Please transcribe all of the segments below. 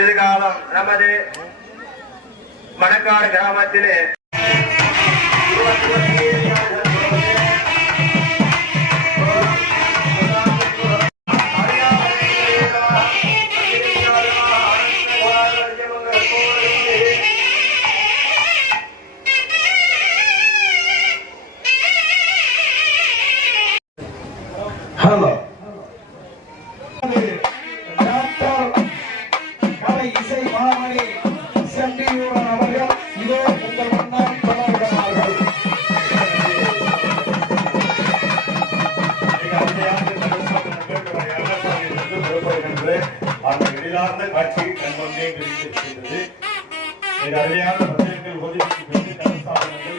எதிர்காலம் நமது மணக்காடு கிராமத்திலே. கண்முன்னே விரிந்திருக்கின்றது மிக அருமையான பத்திரிகைகள் ஒதுக்கி பெற்று கருத்தாளர்கள்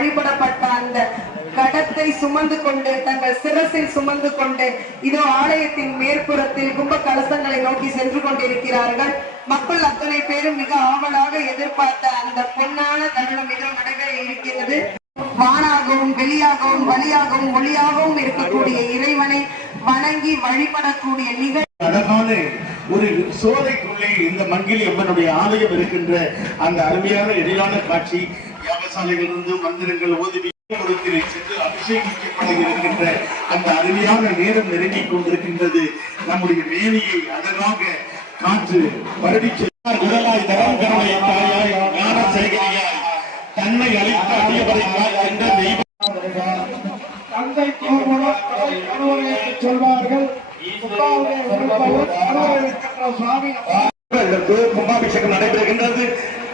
வழிபடப்பட்ட அந்த கடத்தை சுமந்து கொண்டு தங்கள் சிரசில் சுமந்து கொண்டு இதோ ஆலயத்தின் மேற்புறத்தில் கும்ப கலசங்களை நோக்கி சென்று கொண்டிருக்கிறார்கள். மக்கள் அத்தனை பேரும் மிக ஆவலாக எதிர்பார்த்த அந்த பொன்னான தருணம் இதோ நடைபெற இருக்கிறது. வானாகவும் வெளியாகவும் வழியாகவும் ஒளியாகவும் இருக்கக்கூடிய இறைவனை வணங்கி வழிபடக்கூடிய நிகழ்ச்சி அழகான ஒரு சோலைக்குள்ளே இந்த மங்கிலி அம்மனுடைய ஆலயம் இருக்கின்ற அந்த அருமையான எழிலான காட்சி. யாகசாலைகளிலிருந்து மந்திரங்கள் ஓதுவி புறத்திலே சென்று அபிஷேகிக்கப்பட இருக்கின்ற அந்த அருமையான நேரம் நெருங்கிக் கொண்டிருக்கின்றது. நம்முடைய மேனியை அழகாக காற்று வருடி செல்வார். உடலாய் தரம் கருணை தாயாய் ஞான சேகரியாய் தன்னை அளித்த அடியவரை தெய்வம். தந்தை சொல்வார்கள். கும்பாபிஷேகம் நடைபெறுகின்றது.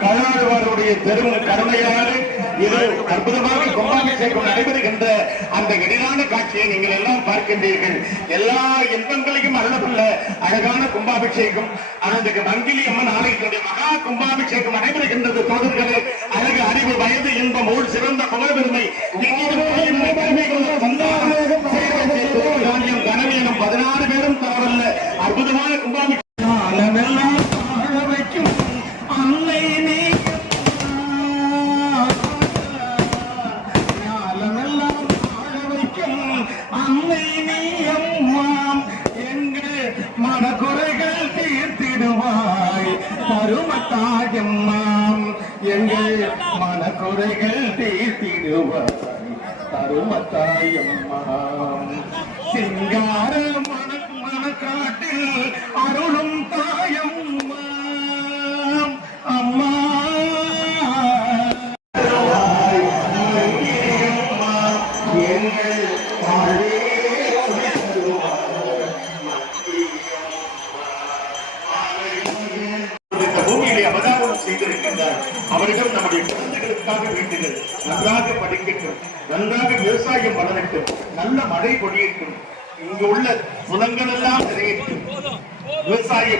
கலாழ்வாருடைய பெரும் கருணையால் இது அற்புதமாக கும்பாபிஷேகம் நடைபெறுகின்ற அந்த எளிதான காட்சியை நீங்கள் எல்லாம் பார்க்கின்றீர்கள். எல்லா இன்பங்களையும் அருளப்புள்ள அழகான கும்பாபிஷேகம் அந்த மங்கிலி அம்மன் ஆலயத்தினுடைய மகா கும்பாபிஷேகம் நடைபெறுகின்றது. தோழர்களே அழகு அறிவு வயது இன்பம் ஊழ் சிறந்த புகழ்பெருமை கனவீனம் தாயம்மாம் எங்கள் மனக்குறைகள் தீர்த்திடுவாய் தருமத்தாயம்மாம். சிங்கார மன குழந்தைகளுக்காக வீட்டுகள் நன்றாக படிக்கட்டும் நன்றாக விவசாயம் வளரட்டும் நல்ல மழை பொழியட்டும். இங்கு உள்ள குணங்கள் எல்லாம் நிறையட்டும். விவசாய